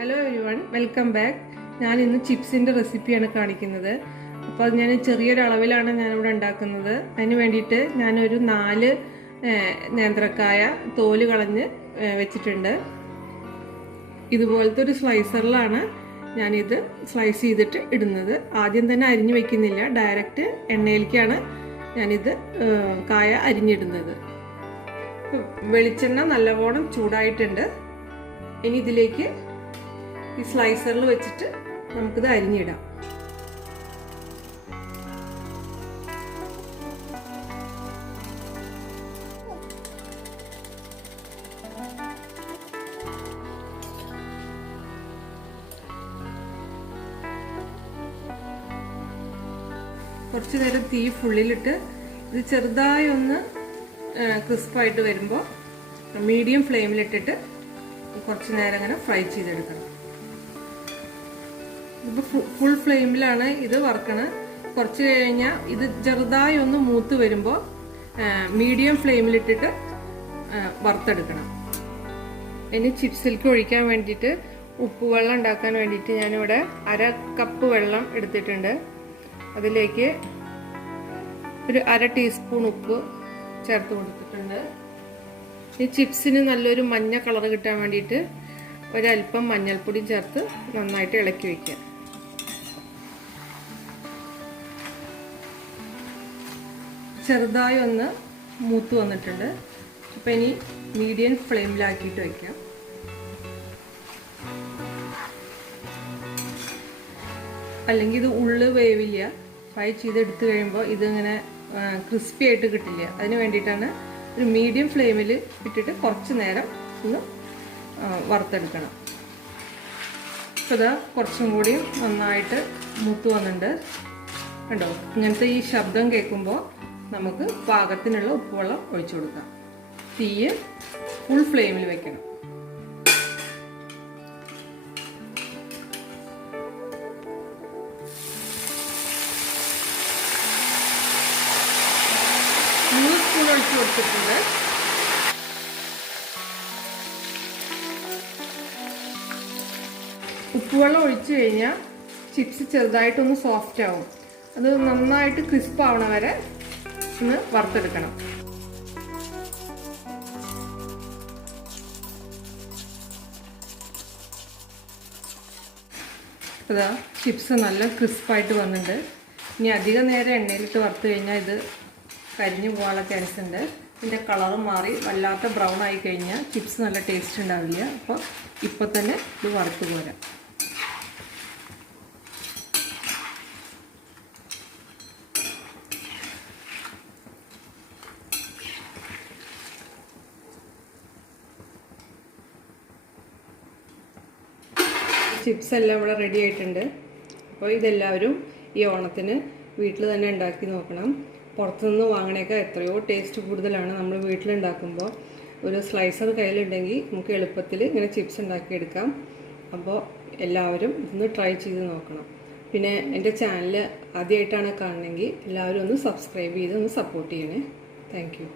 Hello everyone, welcome back. ഞാൻ ഇന്ന് ചിപ്സിൻ്റെ റെസിപ്പിയാണ് കാണിക്കുന്നത്. അപ്പോൾ അത് ഞാൻ ചെറിയൊരു അളവിലാണ് ഞാനിവിടെ ഉണ്ടാക്കുന്നത്. അതിന് വേണ്ടിയിട്ട് ഞാനൊരു 4 നേന്ത്രക്കായ തോല് കളഞ്ഞ് വെച്ചിട്ടുണ്ട്. ഇതുപോലത്തെ ഒരു സ്ലൈസറിലാണ് ഞാനിത് സ്ലൈസ് ചെയ്തിട്ട് ഇടുന്നത്. ആദ്യം തന്നെ അരിഞ്ഞു വെക്കുന്നില്ല, ഡയറക്റ്റ് എണ്ണയിലേക്കാണ് ഞാനിത് കായ അരിഞ്ഞിടുന്നത്. വെളിച്ചെണ്ണ നല്ലവണ്ണം ചൂടായിട്ടുണ്ട്. ഇനി ഇതിലേക്ക് ഈ സ്ലൈസറിൽ വെച്ചിട്ട് നമുക്കിത് അരിഞ്ഞിടാം. കുറച്ചു നേരം തീ ഫുള്ളിലിട്ട് ഇത് ചെറുതായി ഒന്ന് ക്രിസ്പായിട്ട് വരുമ്പോൾ മീഡിയം ഫ്ലെയിമിലിട്ടിട്ട് കുറച്ച് നേരം അങ്ങനെ ഫ്രൈ ചെയ്തെടുക്കണം. ഇപ്പോൾ ഫുൾ ഫ്ലെയിമിലാണ് ഇത് വറുക്കണത്. കുറച്ച് കഴിഞ്ഞാൽ ഇത് ചെറുതായി ഒന്ന് മൂത്ത് വരുമ്പോൾ മീഡിയം ഫ്ലെയിമിലിട്ടിട്ട് വറുത്തെടുക്കണം. ഇനി ചിപ്സിലേക്ക് ഒഴിക്കാൻ വേണ്ടിയിട്ട് ഉപ്പുവെള്ളം ഉണ്ടാക്കാൻ വേണ്ടിയിട്ട് ഞാനിവിടെ 1/2 കപ്പ് വെള്ളം എടുത്തിട്ടുണ്ട്. അതിലേക്ക് ഒരു 1/2 ടീസ്പൂൺ ഉപ്പ് ചേർത്ത് കൊടുത്തിട്ടുണ്ട്. ഈ ചിപ്സിന് നല്ലൊരു മഞ്ഞ കളർ കിട്ടാൻ വേണ്ടിയിട്ട് ഒരല്പം മഞ്ഞൾപ്പൊടി ചേർത്ത് നന്നായിട്ട് ഇളക്കി വയ്ക്കുക. ചെറുതായി ഒന്ന് മൂത്ത് വന്നിട്ടുണ്ട്. അപ്പം ഇനി മീഡിയം ഫ്ലെയിമിലാക്കിയിട്ട് വയ്ക്കാം. അല്ലെങ്കിൽ ഇത് ഉള്ളു വേവില്ല. ഫ്രൈ ചെയ്തെടുത്ത് കഴിയുമ്പോൾ ഇതിങ്ങനെ ക്രിസ്പി ആയിട്ട് കിട്ടില്ല. അതിന് വേണ്ടിയിട്ടാണ് ഒരു മീഡിയം ഫ്ലെയിമിൽ ഇട്ടിട്ട് കുറച്ച് നേരം ഒന്ന് വറുത്തെടുക്കണം. അപ്പോൾ ഇതാ കുറച്ചും കൂടി നന്നായിട്ട് മൂത്ത് വന്നിട്ടുണ്ട്. കണ്ടോ, ഇങ്ങനത്തെ ഈ ശബ്ദം കേൾക്കുമ്പോൾ നമുക്ക് പാകത്തിനുള്ള ഉപ്പുവെള്ളം ഒഴിച്ചു കൊടുക്കാം. തീയ് ഫുൾ ഫ്ലെയിമിൽ വെക്കണം. ഒഴിച്ചു കൊടുത്തിട്ടുണ്ട്. ഉപ്പുവെള്ളം ഒഴിച്ചു കഴിഞ്ഞാൽ ചിപ്സ് ചെറുതായിട്ടൊന്ന് സോഫ്റ്റ് ആവും. അത് നന്നായിട്ട് ക്രിസ്പ് ആവണ വരെ ഒന്ന് വറുത്തെടുക്കണം. അതാ ചിപ്സ് നല്ല ക്രിസ്പായിട്ട് വന്നിട്ടുണ്ട്. ഇനി അധികം നേരം എണ്ണയിലിട്ട് വറുത്ത് കഴിഞ്ഞാൽ ഇത് കരിഞ്ഞു പോകാനുള്ള ചാൻസ് ഉണ്ട്. ഇതിൻ്റെ കളറ് മാറി വല്ലാത്ത ബ്രൗൺ ആയി കഴിഞ്ഞാൽ ചിപ്സ് നല്ല ടേസ്റ്റ് ഉണ്ടാവില്ല. അപ്പോൾ ഇപ്പോൾ തന്നെ ഇത് വറുത്ത് പോരാം. ചിപ്സ് എല്ലാം ഇവിടെ റെഡി ആയിട്ടുണ്ട്. അപ്പോൾ ഇതെല്ലാവരും ഈ ഓണത്തിന് വീട്ടിൽ തന്നെ ഉണ്ടാക്കി നോക്കണം. പുറത്തുനിന്ന് വാങ്ങണേക്കാൾ എത്രയോ ടേസ്റ്റ് കൂടുതലാണ് നമ്മൾ വീട്ടിലുണ്ടാക്കുമ്പോൾ. ഒരു സ്ലൈസർ കയ്യിലുണ്ടെങ്കിൽ നമുക്ക് എളുപ്പത്തിൽ ഇങ്ങനെ ചിപ്സ് ഉണ്ടാക്കിയെടുക്കാം. അപ്പോൾ എല്ലാവരും ഒന്ന് ട്രൈ ചെയ്ത് നോക്കണം. പിന്നെ എൻ്റെ ചാനൽ ആദ്യമായിട്ടാണ് കാണണമെങ്കിൽ എല്ലാവരും ഒന്ന് സബ്സ്ക്രൈബ് ചെയ്ത് ഒന്ന് സപ്പോർട്ട് ചെയ്യണേ. Thank you.